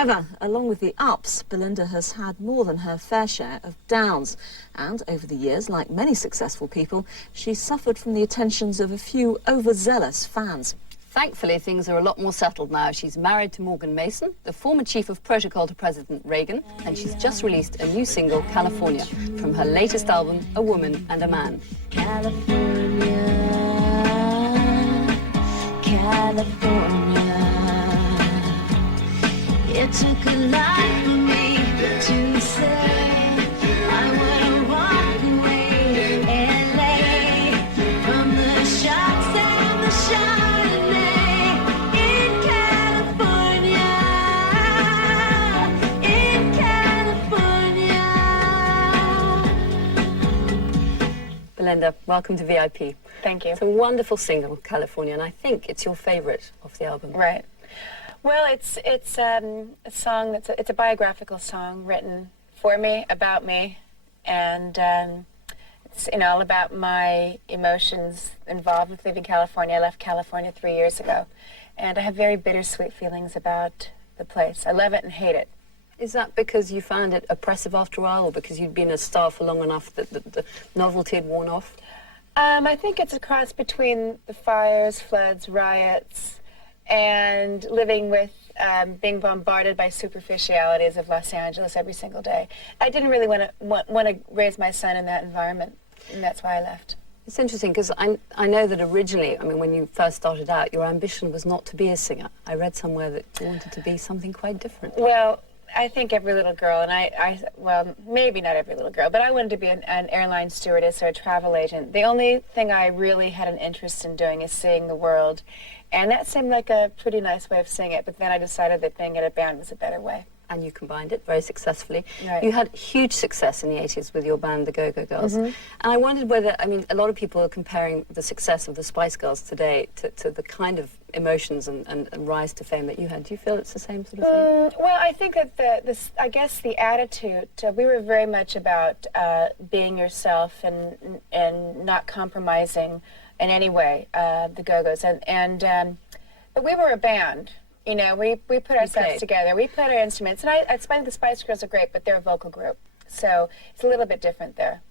However, along with the ups, Belinda has had more than her fair share of downs. And over the years, like many successful people, she's suffered from the attentions of a few overzealous fans. Thankfully, things are a lot more settled now. She's married to Morgan Mason, the former chief of protocol to President Reagan, and she's just released a new single, California, from her latest album, A Woman and a Man. California, California, it took a lot for me to say I wanna walk away, LA, from the shots and the Chardonnay in California, in California. Belinda, welcome to VIP. Thank you. It's a wonderful single, California, and I think it's your favourite of the album. Right. Well, it's a song it's a biographical song written for me, about me, and it's all about my emotions involved with leaving California. I left California 3 years ago, and I have very bittersweet feelings about the place. I love it and hate it. Is that because you found it oppressive after a while, or because you'd been a star for long enough that the novelty had worn off? I think it's a cross between the fires, floods, riots, and living with being bombarded by superficialities of Los Angeles every single day. I didn't really want to raise my son in that environment, and that's why I left. It's interesting because I know that originally, I mean, when you first started out, your ambition was not to be a singer. I read somewhere that you wanted to be something quite different. Well, I think every little girl, and well, maybe not every little girl, but I wanted to be an airline stewardess or a travel agent. The only thing I really had an interest in doing is seeing the world. And that seemed like a pretty nice way of seeing it, but then I decided that being in a band was a better way. And you combined it very successfully. Right. You had huge success in the 80s with your band, the Girls. And I wondered whether, I mean, a lot of people are comparing the success of the Spice Girls today to the kind of emotions and rise to fame that you had. Do you feel it's the same sort of thing? Well, I think that I guess the attitude, we were very much about being yourself and not compromising in any way, the Gogos. But we were a band. You know, we put ourselves together. We played our instruments. And I think the Spice Girls are great, but they're a vocal group. So it's a little bit different there.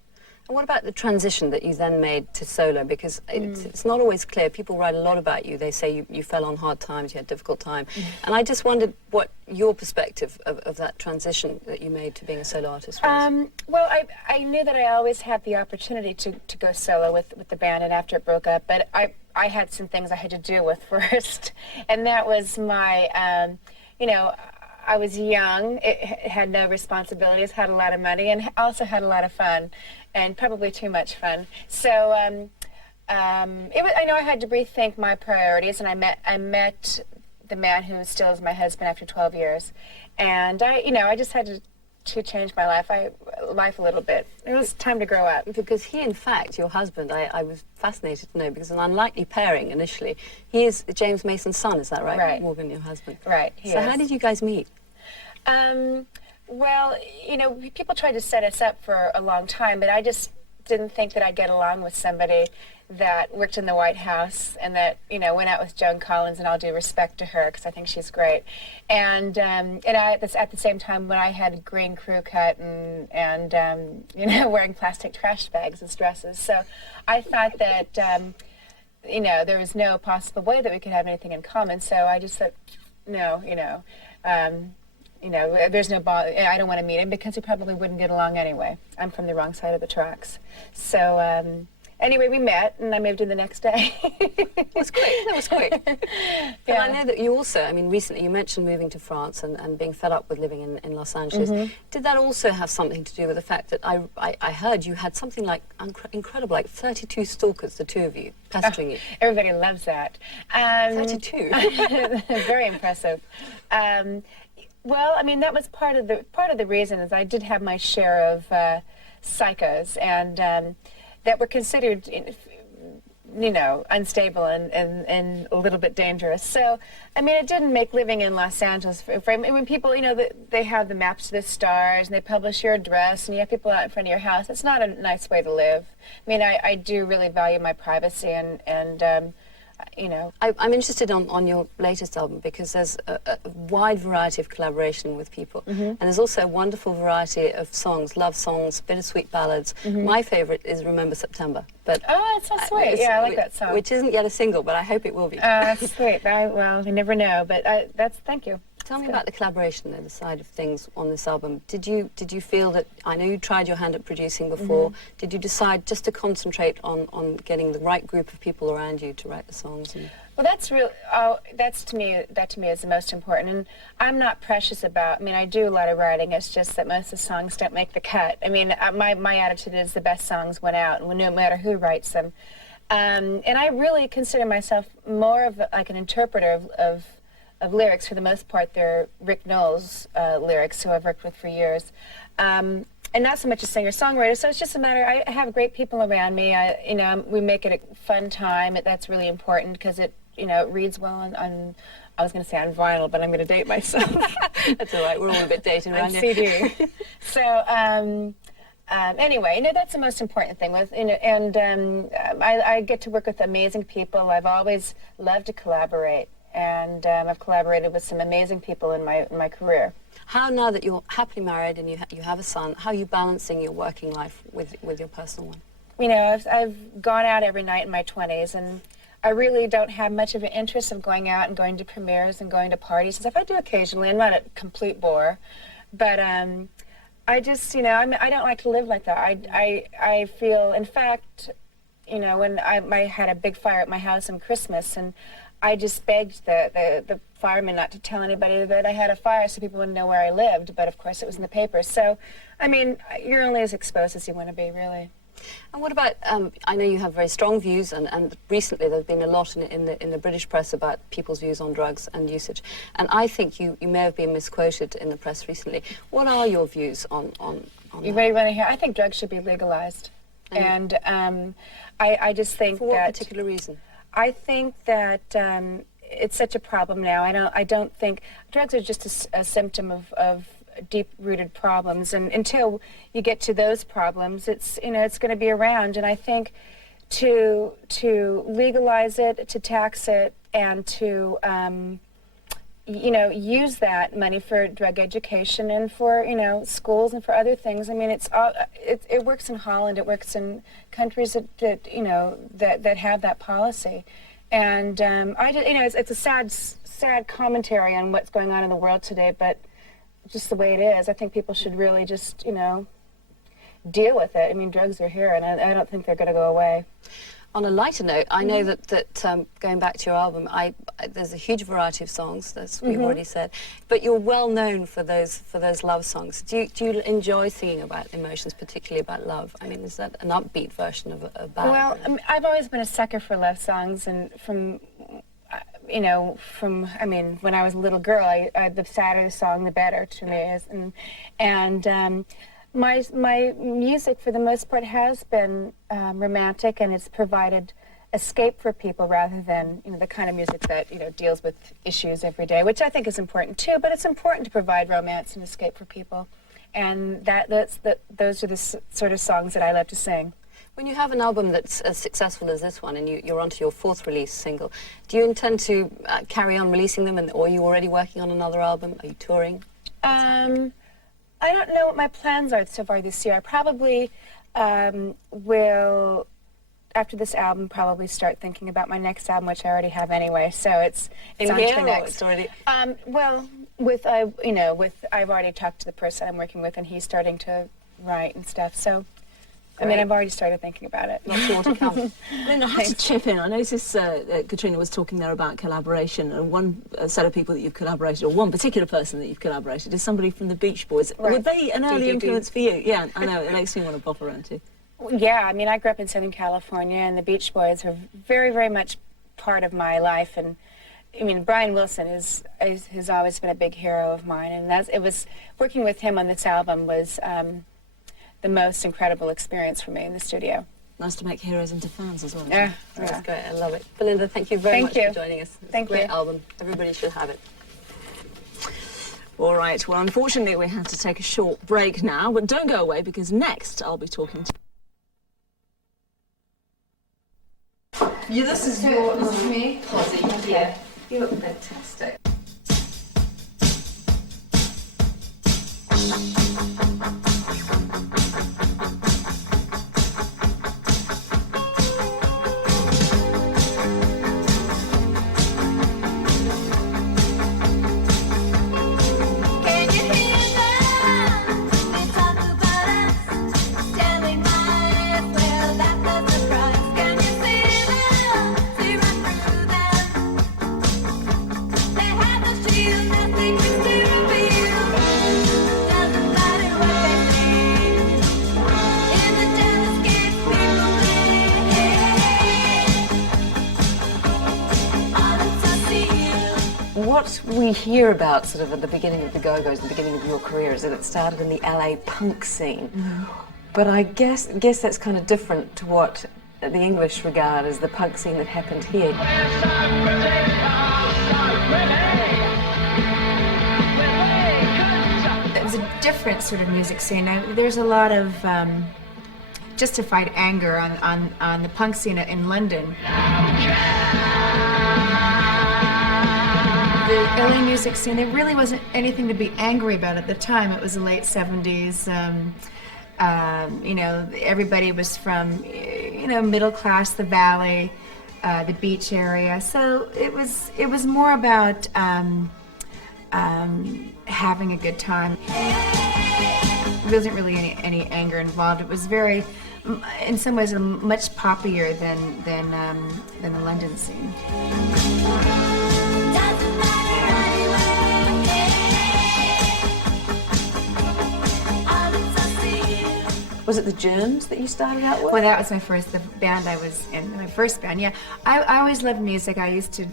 And what about the transition that you then made to solo? Because it's not always clear. People write a lot about you. They say you fell on hard times, you had a difficult time. And I just wondered what your perspective of that transition that you made to being a solo artist was. Well, I knew that I always had the opportunity to go solo with the band, and after it broke up, but I had some things I had to deal with first. And that was my, you know, I was young, had no responsibilities, had a lot of money, and also had a lot of fun, and probably too much fun. So I know I had to rethink my priorities, and I met the man who still is my husband after 12 years, and I just had to change my life a little bit. It was time to grow up. Because he, in fact, your husband, I was fascinated to know, because an unlikely pairing initially, he is James Mason's son, is that right? Right. Morgan, your husband. Right, he is. How did you guys meet? Well, you know, people tried to set us up for a long time, but I just didn't think that I'd get along with somebody that worked in the White House and that, you know, went out with Joan Collins, and all due respect to her, because I think she's great. And I, at the same time, when I had a green crew cut and you know, wearing plastic trash bags as dresses. So I thought that, you know, there was no possible way that we could have anything in common. So I just said, no, you know, there's no I don't want to meet him because we probably wouldn't get along anyway. I'm from the wrong side of the tracks. So anyway, we met, and I moved in the next day. That was quick. That was quick. But Yeah. I know that you also, I mean, recently you mentioned moving to France and being fed up with living in Los Angeles. Did that also have something to do with the fact that I heard you had something like incredible, like 32 stalkers, the two of you, pestering you? Everybody loves that. 32? Very impressive. Well, I mean, that was part of the reason is I did have my share of psychos, and that were considered, you know, unstable and a little bit dangerous. So, I mean, it didn't make living in Los Angeles, when people, you know, they have the maps to the stars, and they publish your address, and you have people out in front of your house. It's not a nice way to live. I mean, I do really value my privacy, and you know. I'm interested on your latest album because there's a wide variety of collaboration with people. And there's also a wonderful variety of songs, love songs, bittersweet ballads. My favourite is Remember September. But Oh, that's so sweet. Yeah, I like that song. Which isn't yet a single, but I hope it will be. That's sweet. Well, you never know, but thank you. Tell me about the collaboration, the other side of things on this album. Did you feel that, I know you tried your hand at producing before, did you decide just to concentrate on getting the right group of people around you to write the songs? Well, that to me is the most important, and I'm not precious about, I mean, I do a lot of writing, it's just that most of the songs don't make the cut. I mean, my attitude is the best songs went out, no matter who writes them. And I really consider myself more of like an interpreter of lyrics. For the most part, they're Rick Knowles' lyrics, who I've worked with for years. And not so much a singer-songwriter, so it's just a matter, I have great people around me. You know, we make it a fun time. That's really important because it, you know, it reads well on I was going to say on vinyl, but I'm going to date myself. That's all right, we're all a bit dated around on here. CD. So, anyway, you know, that's the most important thing with, you know, and I get to work with amazing people. I've always loved to collaborate, and I've collaborated with some amazing people in my career. How, now that you're happily married and you have a son, how are you balancing your working life with your personal one? You know, I've gone out every night in my 20s, and I really don't have much of an interest of going out and going to premieres and going to parties and stuff. I do occasionally. I'm not a complete bore, but I just, you know, I don't like to live like that. I feel, in fact, you know, when I had a big fire at my house on Christmas, and I just begged the firemen not to tell anybody that I had a fire so people wouldn't know where I lived, but of course it was in the papers. So, I mean, you're only as exposed as you want to be, really. And what about, I know you have very strong views, and recently there's been a lot in the British press about people's views on drugs and usage. And I think you may have been misquoted in the press recently. What are your views on You that? may want to hear, I think drugs should be legalized. And I just think For what that... particular reason? I think that it's such a problem now. I don't think... Drugs are just a symptom of deep-rooted problems, and until you get to those problems, it's, you know, it's going to be around. And I think to legalize it, to tax it, and to you know, use that money for drug education and for, you know, schools and for other things. I mean, it works in Holland, it works in countries that you know, that have that policy. And you know, it's a sad commentary on what's going on in the world today, but just the way it is. I think people should really just, you know, deal with it. I mean, drugs are here, and I don't think they're going to go away. On a lighter note, I know that going back to your album, there's a huge variety of songs, as we've already said, but you're well known for those love songs. Do you enjoy singing about emotions, particularly about love? I mean, is that an upbeat version of a ballad? Well, I've always been a sucker for love songs, and you know, I mean, when I was a little girl, the sadder the song, the better to me is, and my music, for the most part, has been romantic, and it's provided escape for people rather than, you know, the kind of music that, you know, deals with issues every day, which I think is important too. But it's important to provide romance and escape for people, and those are the sort of songs that I love to sing. When you have an album that's as successful as this one, and you're onto your 4th release single, do you intend to carry on releasing them, or are you already working on another album? Are you touring? I don't know what my plans are so far this year. I probably will, after this album, probably start thinking about my next album, which I already have anyway. So it's on to the next. It's already... Well, I've already talked to the person I'm working with, and he's starting to write and stuff. So. I mean, I've already started thinking about it. Lots more to come. Belinda, I have to chip in. I noticed Katrina was talking there about collaboration, and one set of people that you've collaborated, or one particular person that you've collaborated, is somebody from the Beach Boys. Right. Were they an early influence for you? Yeah, I know. It makes me want to pop around too. Yeah, I mean, I grew up in Southern California, and the Beach Boys are very, very much part of my life. And I mean, Brian Wilson has always been a big hero of mine, and it was working with him on this album was the most incredible experience for me in the studio. Nice to make heroes into fans as well. Yeah, That's great. I love it. Belinda, thank you very much for joining us. It's Thank a great you. album. Everybody should have it. All right, well, unfortunately, we have to take a short break now, but don't go away, because next I'll be talking to... Yeah, this is me. Posy. Yeah. You look fantastic. Can you hear them? They talk about us, telling lies. Well, that's a surprise. Can you see them? See right through them. They have no shield, nothing can still reveal. Doesn't matter what they say. In the jealous games people play. All it's I see you. What we hear about sort of at the beginning of the Go-Go's, the beginning of your career, is that it started in the LA punk scene. But I guess that's kind of different to what the English regard as the punk scene that happened here. It was a different sort of music scene. There's a lot of justified anger on the punk scene in London. The LA music scene, there really wasn't anything to be angry about at the time. It was the late 70s. You know, everybody was from, you know, middle class, the Valley, the beach area. So it was more about having a good time. There wasn't really any anger involved. It was very, in some ways, much poppier than the London scene. Doesn't matter anyway. All it's I see you. Was it the Germs that you started out with? Well, that was the band I was in, my first band, yeah. I always loved music. I used to,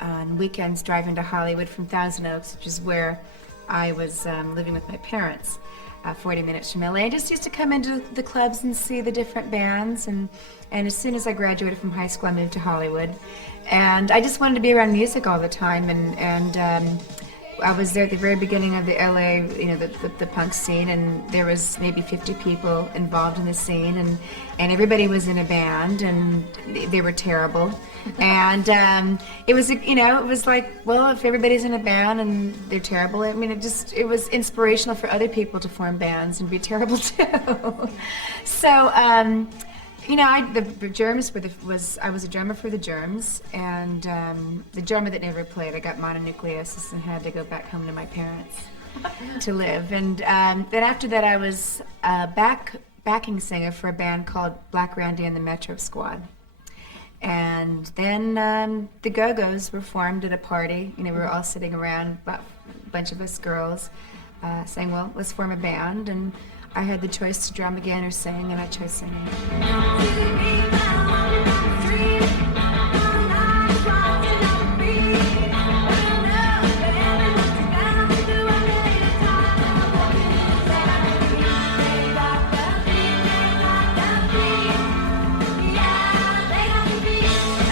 on weekends, drive into Hollywood from Thousand Oaks, which is where I was living with my parents, 40 minutes from LA. I just used to come into the clubs and see the different bands, and as soon as I graduated from high school, I moved to Hollywood. And I just wanted to be around music all the time, and I was there at the very beginning of the LA, you know, the punk scene, and there was maybe 50 people involved in the scene, and everybody was in a band, and they were terrible. And it was, you know, it was like, well, if everybody's in a band and they're terrible, I mean, it was inspirational for other people to form bands and be terrible too. So, you know, the Germs I was a drummer for the Germs, and the drummer that never played, I got mononucleosis and had to go back home to my parents to live. And then after that, I was a backing singer for a band called Black Randy and the Metro Squad. And then the Go-Go's were formed at a party. You know, we were all sitting around, about a bunch of us girls, saying, well, let's form a band. And I had the choice to drum again or sing, and I chose singing.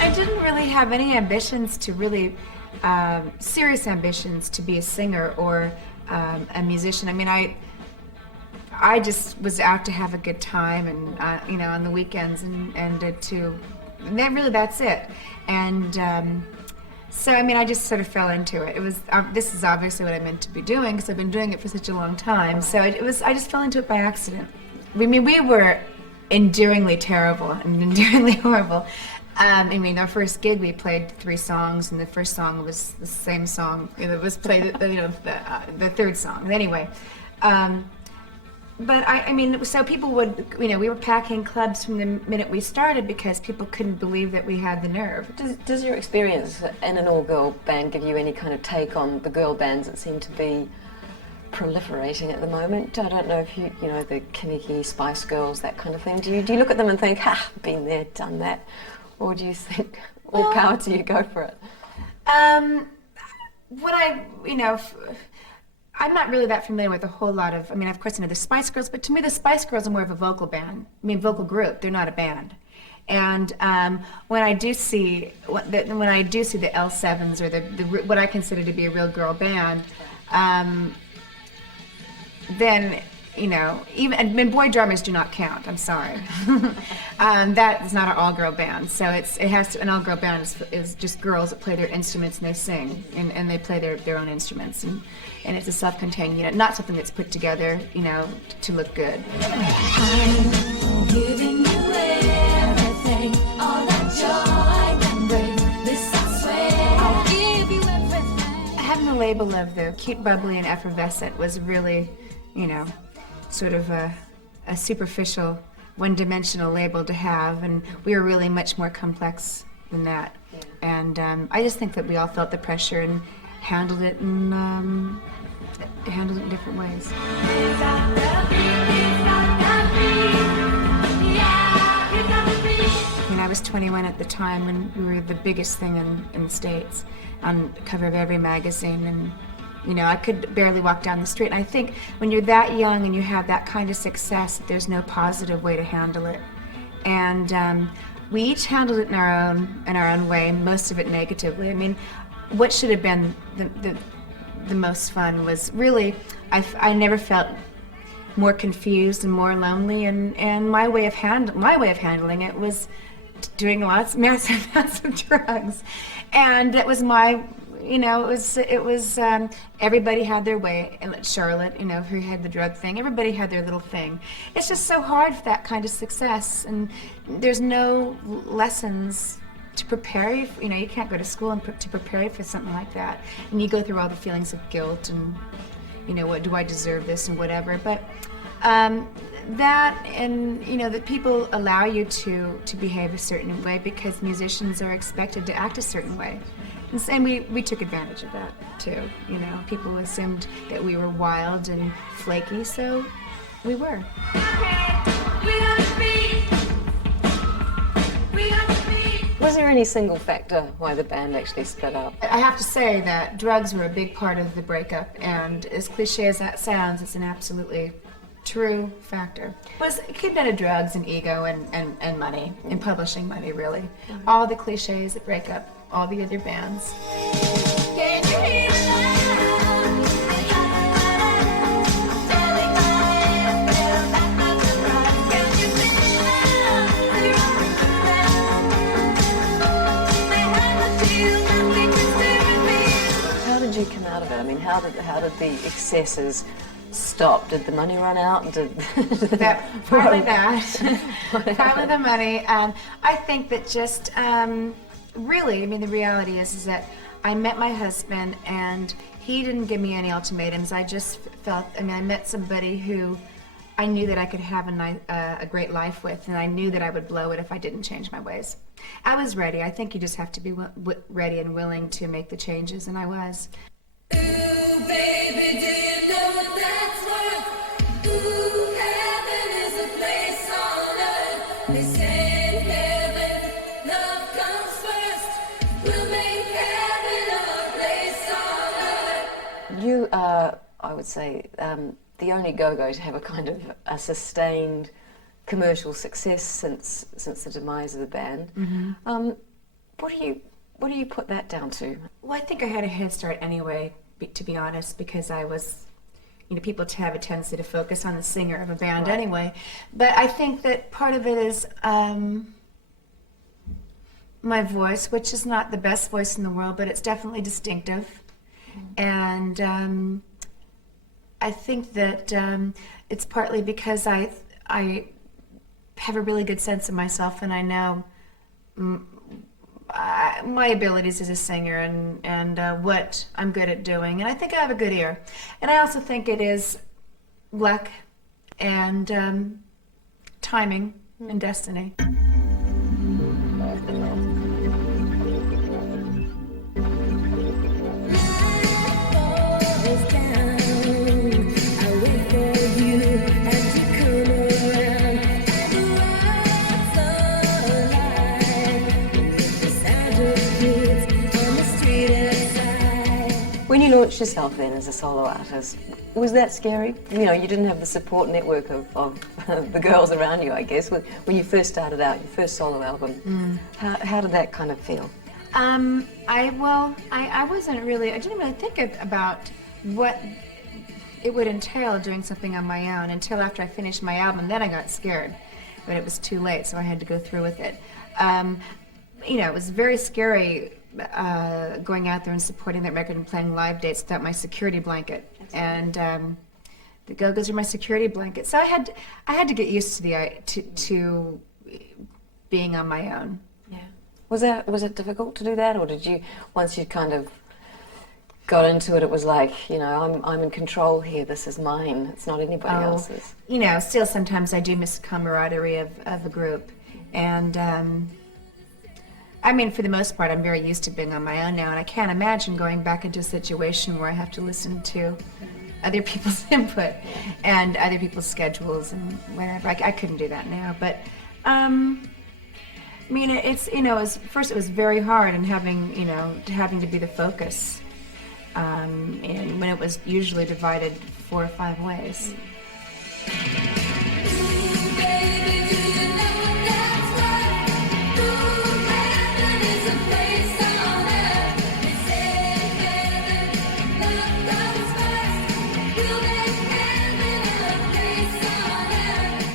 I didn't really have any ambitions to really, serious ambitions to be a singer or a musician. I mean, I just was out to have a good time, and you know, on the weekends, and that's it. And so, I mean, I just sort of fell into it. It was this is obviously what I meant to be doing, because I've been doing it for such a long time. So I just fell into it by accident. I mean, we were endearingly terrible and endearingly horrible. I mean, our first gig, we played 3 songs, and the first song was the same song. It was played, you know, the third song. Anyway. But I mean, so people would, you know, we were packing clubs from the minute we started because people couldn't believe that we had the nerve. Does your experience in an all-girl band give you any kind of take on the girl bands that seem to be proliferating at the moment? I don't know if you know, the Kinnicky, Spice Girls, that kind of thing. Do you look at them and think, ha, been there, done that? Or do you think, all power to you, go for it? You know, I'm not really that familiar with a whole lot of, I mean, of course I know the Spice Girls, but to me the Spice Girls are more of a vocal band. I mean, vocal group, they're not a band. And when I do see the L7s, or what I consider to be a real girl band, then you know, and boy drummers do not count. I'm sorry. That is not an all-girl band. So it has to, an all-girl band is just girls that play their instruments and they sing and they play their own instruments, and it's a self-contained unit, not something that's put together, you know, to look good. I'm giving you everything, all that joy can bring. This I swear, I'll give you everything. Having the label of the cute, bubbly, and effervescent was really, you know, sort of a superficial, one-dimensional label to have, and we were really much more complex than that. And I just think that we all felt the pressure and handled it in different ways. I mean, I was 21 at the time when we were the biggest thing in the States, on the cover of every magazine, and you know, I could barely walk down the street. And I think when you're that young and you have that kind of success, there's no positive way to handle it. And we each handled it in our own way, most of it negatively. I mean, what should have been the most fun was really, I never felt more confused and more lonely. And my way of handling it was doing massive drugs, and it was my. You know, it was everybody had their way. And Charlotte, you know, who had the drug thing, everybody had their little thing. It's just so hard for that kind of success, and there's no lessons to prepare you. You know, you can't go to school to prepare you for something like that, and you go through all the feelings of guilt and, you know, what do I deserve this and whatever. But that, and you know, that people allow you to behave a certain way because musicians are expected to act a certain way. And we took advantage of that too. You know, people assumed that we were wild and flaky, so we were. Was there any single factor why the band actually split up? I have to say that drugs were a big part of the breakup, and as cliche as that sounds, it's an absolutely true factor. It came down to drugs and ego and money, and publishing money, really. All the cliches that break up all the other bands. Can you hear love? Telling my well, that was a surprise. Can you feel love? You're they have a shield, nothing can stand me. How did you come out of it? I mean, how did the excesses stop? Did the money run out? Partly partly the money. I think that just really, I mean, the reality is that I met my husband, and he didn't give me any ultimatums. I just felt, I mean, I met somebody who I knew that I could have a great life with, and I knew that I would blow it if I didn't change my ways. I was ready. I think you just have to be ready and willing to make the changes, and I was. Ooh, baby, do you know what that's worth? Ooh, heaven is a place on earth. They say in heaven, love comes first. We'll make heaven our place on earth. You are, I would say, the only go-go to have a kind of a sustained commercial success since the demise of the band. Mm-hmm. What do you put that down to? Well, I think I had a head start anyway, to be honest, because I was, you know, people have a tendency to focus on the singer of a band anyway. But I think that part of it is my voice, which is not the best voice in the world, but it's definitely distinctive. And I think that it's partly because I have a really good sense of myself, and I know my abilities as a singer and what I'm good at doing, and I think I have a good ear. And I also think it is luck and timing and destiny. When you launched yourself then as a solo artist, was that scary? You know, you didn't have the support network of the girls around you, I guess, when you first started out, your first solo album. How did that kind of feel? I wasn't really, I didn't really think about what it would entail doing something on my own until after I finished my album. Then I got scared, but it was too late, so I had to go through with it. You know, it was very scary going out there and supporting that record and playing live dates without my security blanket. And the Gogos are my security blanket. So I had to get used to to being on my own. Yeah. Was it difficult to do that, or did you, once you kind of got into it, it was like, you know, I'm in control here. This is mine. It's not anybody else's. You know, still sometimes I do miss the camaraderie of a group, and I mean, for the most part, I'm very used to being on my own now, and I can't imagine going back into a situation where I have to listen to other people's input and other people's schedules and whatever. I couldn't do that now, but I mean, it's, you know, first it was very hard, and having, you know, having to be the focus, and when it was usually divided 4 or 5 ways.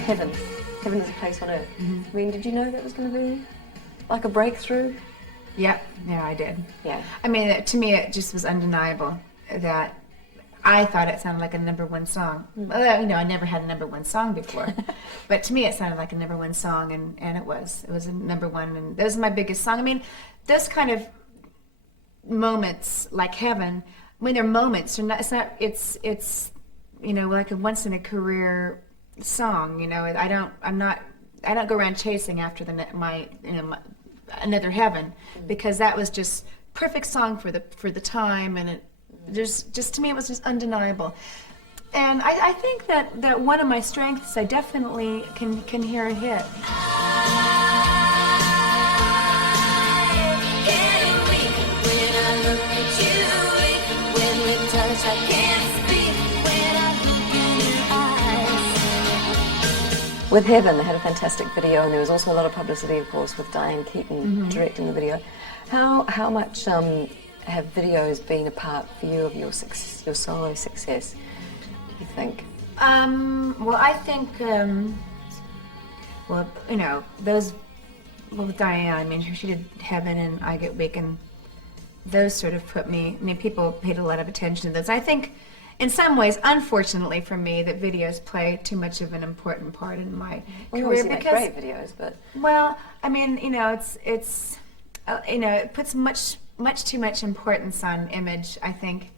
Heaven is a place on earth. I mean, did you know that was going to be like a breakthrough? Yeah, I did. Yeah. I mean, to me, it just was undeniable that I thought it sounded like a #1 song. Well, you know, I never had a #1 song before, but to me, it sounded like a #1 song, and it was. It was a #1, and that was my biggest song. I mean, those kind of moments, like Heaven, when they're moments, it's you know, like a once in a career song. You know, I don't go around chasing after my another Heaven, because that was just perfect song for the time, and it just to me it was just undeniable. And I think that one of my strengths, I definitely can hear a hit. With Heaven, they had a fantastic video, and there was also a lot of publicity, of course, with Diane Keaton directing the video. How much have videos been a part for you of your solo success, you think? Well, I think, well, you know, with Diane, I mean, she did Heaven and I Get Weak, and those sort of put me, I mean, people paid a lot of attention to those. I think, in some ways, unfortunately for me, that videos play too much of an important part in my career, because great videos, but well, I mean, you know, it's you know, it puts much too much importance on image, I think,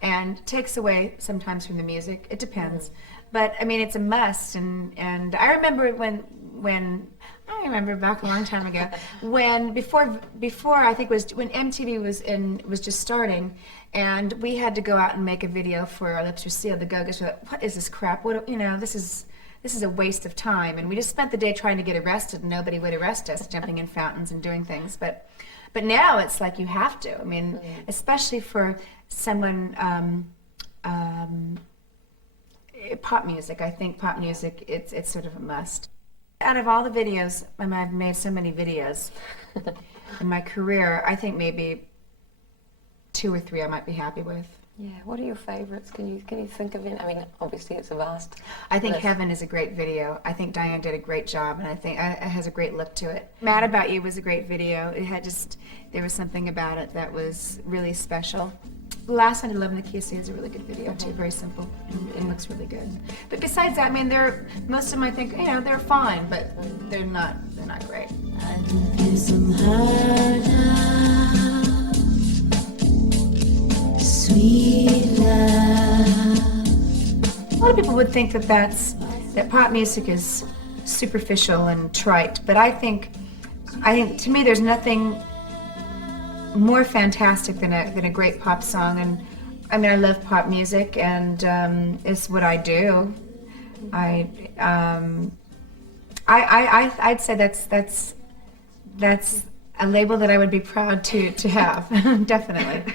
and takes away sometimes from the music. It depends, but I mean, it's a must. And I remember when I remember back a long time ago, when before I think it was when MTV was just starting, and we had to go out and make a video for our Lips Are Sealed, the Gogos. We're like, what is this crap? What, you know, this is a waste of time. And we just spent the day trying to get arrested, and nobody would arrest us, jumping in fountains and doing things. But now it's like you have to. I mean, especially for someone, pop music. I think pop music, it's sort of a must. Out of all the videos, I've made so many videos in my career, I think maybe 2 or 3 I might be happy with. yeah. What are your favorites? Can you think of any? I mean, obviously it's a vast I think list. Heaven is a great video. I think Diane did a great job, and I think it has a great look to it. Mad About You was a great video. It had there was something about it that was really special. Last Night in Love in the Key of C is a really good video too. Very simple. It looks really good. But besides that, I mean, most of them I think, you know, they're fine, but they're not great. Sweet love. A lot of people would think that pop music is superficial and trite, but I think to me there's nothing more fantastic than a great pop song. And I mean, I love pop music, and it's what I do. I'd say that's a label that I would be proud to have. Definitely.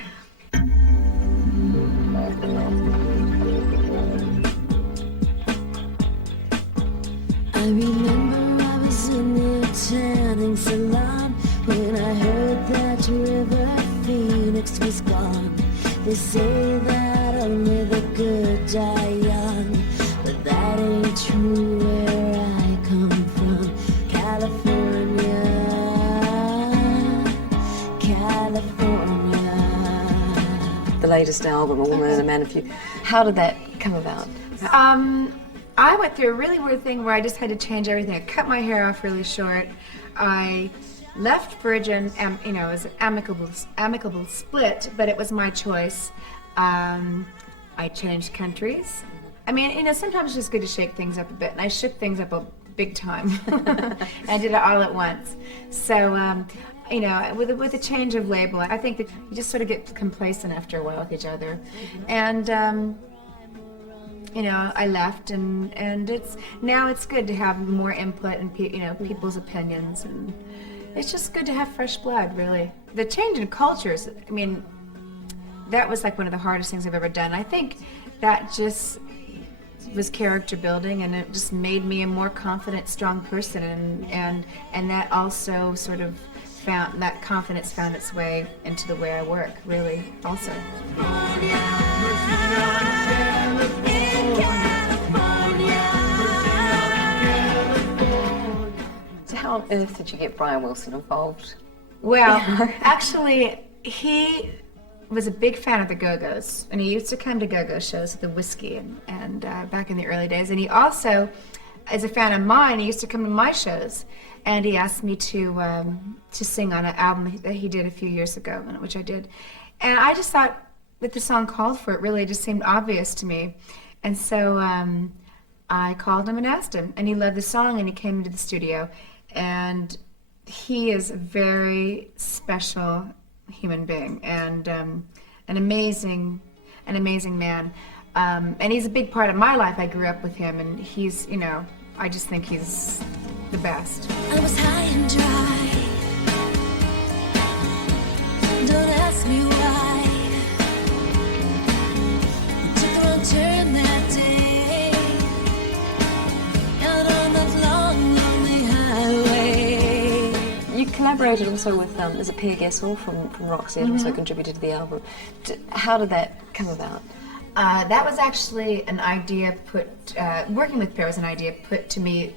I remember I was in the tanning salon when I heard that River Phoenix was gone. They say that only the good die young, but that ain't true where I come from. California, California. The latest album, A Woman and a Man of Few. How did that come about? I went through a really weird thing where I just had to change everything. I cut my hair off really short. I left Virgin, you know, it was an amicable split, but it was my choice. I changed countries. I mean, you know, sometimes it's just good to shake things up a bit, and I shook things up a big time. I did it all at once. So, you know, with a change of label, I think that you just sort of get complacent after a while with each other. And, you know, I left, and now it's good to have more input and you know, people's opinions, and it's just good to have fresh blood, really. The change in cultures, I mean, that was like one of the hardest things I've ever done. I think that just was character building, and it just made me a more confident, strong person, and that also sort of that confidence found its way into the way I work, really, also. So how on earth did you get Brian Wilson involved? Well, actually, he was a big fan of the Gogos, and he used to come to go-go shows at the Whiskey and back in the early days. And he also, as a fan of mine, he used to come to my shows, and he asked me to sing on an album that he did a few years ago, which I did. And I just thought that the song called for it. Really, it just seemed obvious to me. And so I called him and asked him, and he loved the song, and he came into the studio. And he is a very special human being, and an amazing man. And he's a big part of my life. I grew up with him, and he's, you know, I just think he's the best. I was high and dry. Don't ask me why. We took the wrong turn that day, out on that long, lonely highway. You collaborated also with, is it Pierre Gessel from Roxy, and also contributed to the album. How did that come about? That was actually an idea working with Pierre was an idea put to me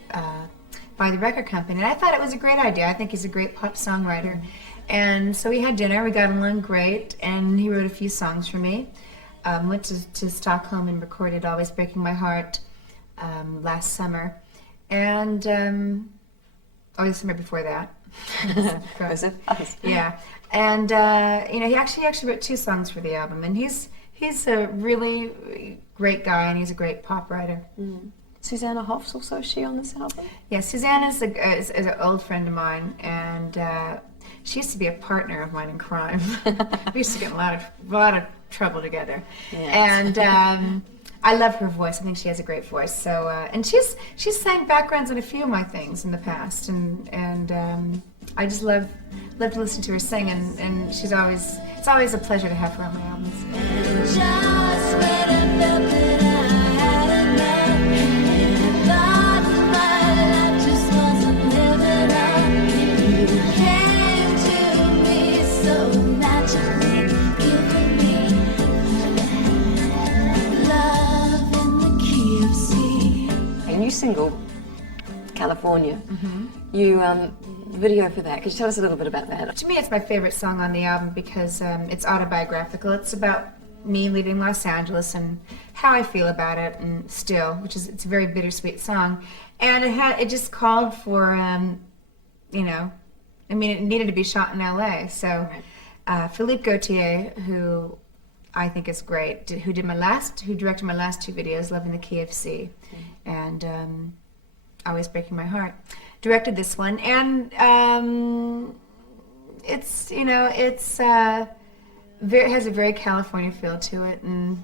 by the record company, and I thought it was a great idea. I think he's a great pop songwriter. And so we had dinner, we got along great, and he wrote a few songs for me. Went to Stockholm and recorded Always Breaking My Heart last summer, and the summer before that. Was it? Yeah, and you know, he actually wrote 2 songs for the album, and he's a really great guy, and he's a great pop writer. Susanna Hoff's also, is she on this album? Yeah, Susanna is an old friend of mine, and she used to be a partner of mine in crime. We used to get in a lot of trouble together. Yes. And I love her voice. I think she has a great voice. So and she's sang backgrounds on a few of my things in the past, and I just love to listen to her sing, and it's always a pleasure to have her on my albums. Just when I felt that I had enough, and I thought my life just wasn't living up, you came to me so naturally, giving me love in the key of C. A new single, California. You the video for that. Could you tell us a little bit about that? To me, it's my favorite song on the album because it's autobiographical. It's about me leaving Los Angeles and how I feel about it, and still, it's a very bittersweet song. And it just called for, you know, I mean, it needed to be shot in LA. So Philippe Gautier, who I think is great, who directed my last 2 videos, Love in the Key of C, and Always Breaking My Heart, directed this one, and it's, you know, it's has a very California feel to it, and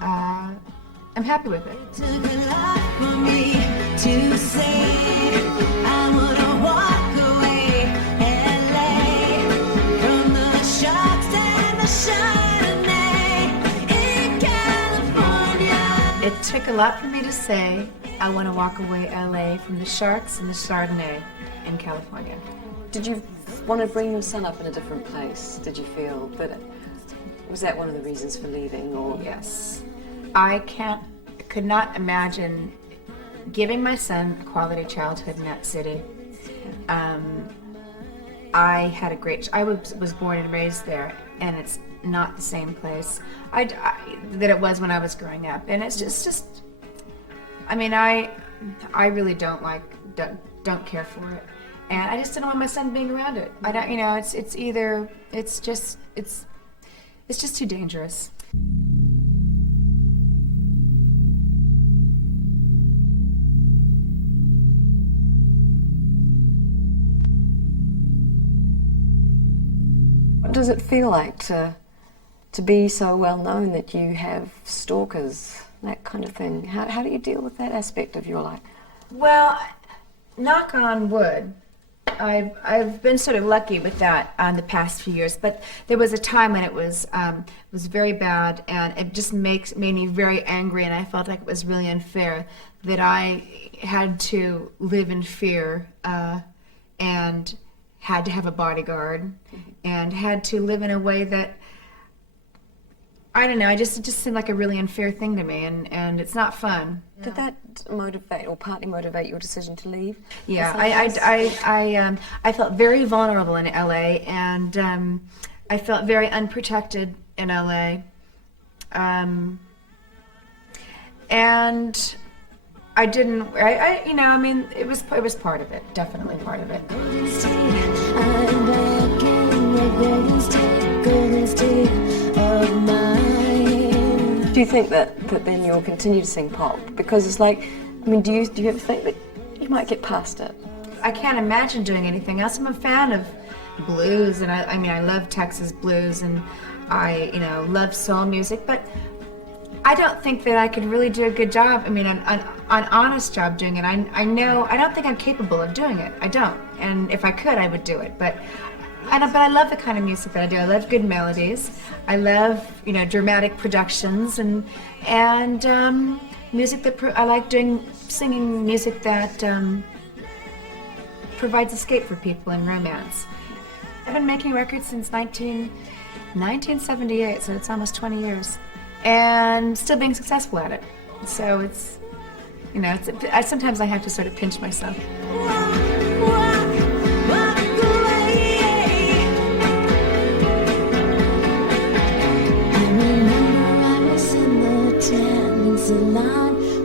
I'm happy with it. Took a lot for me to say I wanna walk away, LA, from the sharks and the Chardonnay in California. It took a lot for me to say I want to walk away, LA, from the sharks and the Chardonnay in California. Did you want to bring your son up in a different place? Did you feel that Was that one of the reasons for leaving, or? Yes. I could not imagine giving my son a quality childhood in that city. I had a great, I was born and raised there, and it's not the same place that it was when I was growing up. And it's just I mean, I really don't care for it. And I just don't want my son being around it. I don't, it's just too dangerous. What does it feel like to be so well known that you have stalkers, that kind of thing? How do you deal with that aspect of your life? Well, knock on wood, I've been sort of lucky with that the past few years, but there was a time when it was very bad, and it just made me very angry, and I felt like it was really unfair that I had to live in fear and had to have a bodyguard and had to live in a way that, I don't know, it just seemed like a really unfair thing to me, and it's not fun. Did that motivate, or partly motivate, your decision to leave? Yeah, I felt very vulnerable in LA, and I felt very unprotected in LA, and I didn't. I mean, it was part of it, definitely part of it. Do you think that then you'll continue to sing pop? Because it's like, I mean, do you ever think that you might get past it? I can't imagine doing anything else. I'm a fan of blues, and I mean, I love Texas blues, and I, love soul music, but I don't think that I could really do a good job. I mean, an honest job doing it. I don't think I'm capable of doing it. I don't. And if I could, I would do it. But I love the kind of music that I do. I love good melodies. I love, dramatic productions and music that I like singing music that provides escape for people in romance. I've been making records since 1978, so it's almost 20 years, and still being successful at it. So it's, sometimes I have to sort of pinch myself.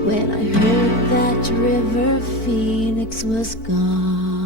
When I heard that River Phoenix was gone.